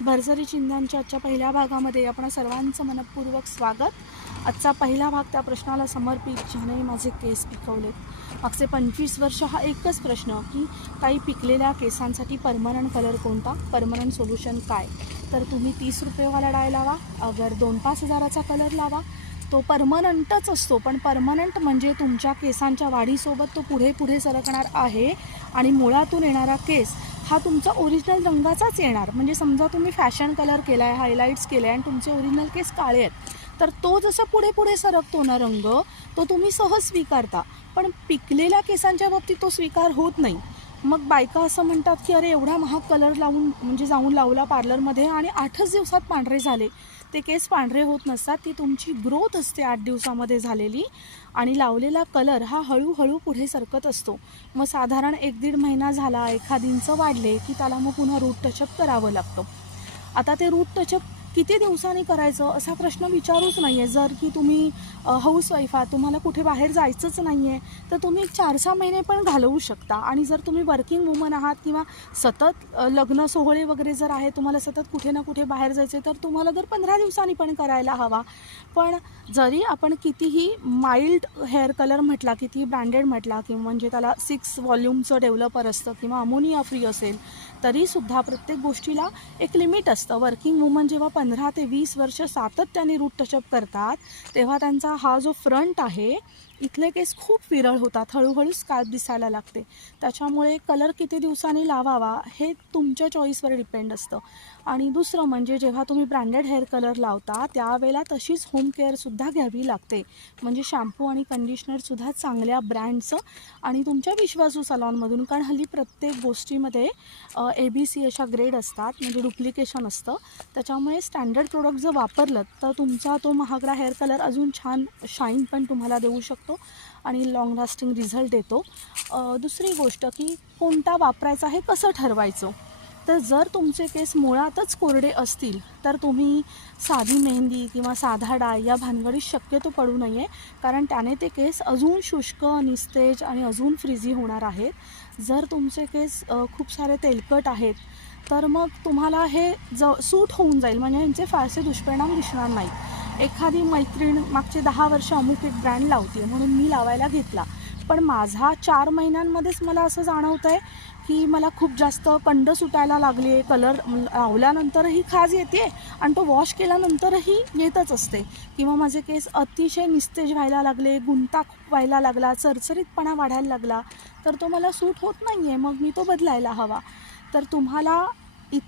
भरजरी चिंध्यांच्या आजच्या पहिल्या भागामध्ये आपण सर्वांचं मनपूर्वक स्वागत। आजचा पहिला भाग त्या प्रश्नाला समर्पित ज्याने माझे केस पिकवलेत। मागचे 25 वर्ष हा एकच प्रश्न की काही पिकलेल्या केसांसाठी परमनंट कलर कोणता, परमनंट सोल्युशन काय। तर तुम्ही 30 रुपयेवाला डाय लावा, अगर 2-5 हजाराचा कलर लावा, तो परमनंटच असतो। पण परमनंट म्हणजे तुमच्या केसांच्या वाढीसोबत तो पुढे पुढे सरकणार आहे आणि मुळातून येणारा केस हा तुमचा ओरिजिनल रंगाचाच येणार। म्हणजे समजा तुम्ही फॅशन कलर केला आहे, हायलाइट्स केले आहे आणि तुमचे ओरिजिनल केस काळे आहेत, तर तो जसा पुढे पुढे सरकतो ना रंग, तो तुम्ही सहज स्वीकारता। पण पिकलेल्या केसांच्या बाबतीत तो स्वीकार होत नाही। मग बायका असं म्हणतात की अरे एवढा महाग कलर लावून म्हणजे जाऊन लावला पार्लरमध्ये आणि 8च दिवसात पांढरे झाले। ते केस पांढरे होत नसतात, ती तुमची ग्रोथ असते 8 दिवसामध्ये झालेली आणि लावलेला कलर हा हळूहळू पुढे सरकत असतो। मग साधारण 1-1.5 महिना झाला, एखाद इंच वाढले की त्याला मग पुन्हा रूट टचअप करावं लागतं। आता ते रूट टचअप किती दिवसांनी करायचं असा प्रश्न विचारूच नाही आहे। जर की तुम्ही हाऊसवाईफ आहात, तुम्हाला कुठे बाहेर जायचंच नाही आहे, तर तुम्ही 4-6 महिने पण घालवू शकता। आणि जर तुम्ही वर्किंग वुमन आहात किंवा सतत लग्न सोहळे वगैरे जर आहे, तुम्हाला सतत कुठे ना कुठे बाहेर जायचं आहे, तर तुम्हाला जर 15 दिवसांनी पण करायला हवा। पण जरी आपण कितीही माइल्ड हेअर कलर म्हटला, कितीही ब्रँडेड म्हटला किंवा म्हणजे त्याला 6 व्हॉल्यूमचं डेव्हलपर असतं किंवा अमोनिया फ्री असेल, तरीसुद्धा प्रत्येक गोष्टीला एक लिमिट असतं। वर्किंग वुमन जेव्हा 15 ते 20 वर्ष सातत्याने रूट टचअप करतात, तेव्हा त्यांचा हा जो फ्रंट आहे, इथले केस खूप विरळ होतात, हळूहळू स्काल्प दिसायला लागते। त्याच्यामुळे कलर किती दिवसांनी लावावा हे तुमच्या चॉईसवर डिपेंड असतं। आणि दुसरं म्हणजे जेव्हा तुम्ही ब्रँडेड हेअर कलर लावता, त्यावेळेला तशीच होम केअरसुद्धा घ्यावी लागते। म्हणजे शॅम्पू आणि कंडिशनरसुद्धा चांगल्या ब्रँडचं आणि तुमच्या विश्वासू सलॉनमधून, कारण हल्ली प्रत्येक गोष्टीमध्ये ABC अशा ग्रेड असतात, म्हणजे डुप्लिकेशन असतं। त्याच्यामुळे स्टँडर्ड प्रोडक्ट जर वापरलं तर तुमचा तो महागडा हेअर कलर अजून छान शाईन पण तुम्हाला देऊ शकतो आणि लाँग लास्टिंग रिझल्ट देतो। दुसरी गोष्ट की कोणता वापरायचा हे कसं ठरवायचं। तर जर तुमचे केस मुळातच कोरडे असतील, तर तुम्ही साधी मेहंदी किंवा साधा डाय या भानगडीत शक्यतो पडू नये, कारण त्याने ते केस अजून शुष्क, निस्तेज आणि अजून फ्रिझी होणार आहेत। जर तुमचे केस खूप सारे तेलकट आहेत, तर मग तुम्हाला हे सूट होऊन जाईल, म्हणजे यांचे फारसे दुष्परिणाम दिसणार नाही। एखादी मैत्रीण मागचे 10 वर्ष अमुक एक ब्रँड लावते म्हणून मी लावायला घेतला, पण माझा 4 महिन्यांमध्येच मला असं जाणवतं आहे की मला खूप जास्त कंड सुटायला लागले, कलर लावल्यानंतरही खाज येते आणि तो वॉश केल्यानंतरही येतच असते, किंवा माझे केस अतिशय निस्तेज व्हायला लागले, गुंता खूप व्हायला लागला, चरचरीतपणा वाढायला लागला, तर तो मला सूट होत नाही आहे, मग मी तो बदलायला हवा। तर तुम्हाला इतर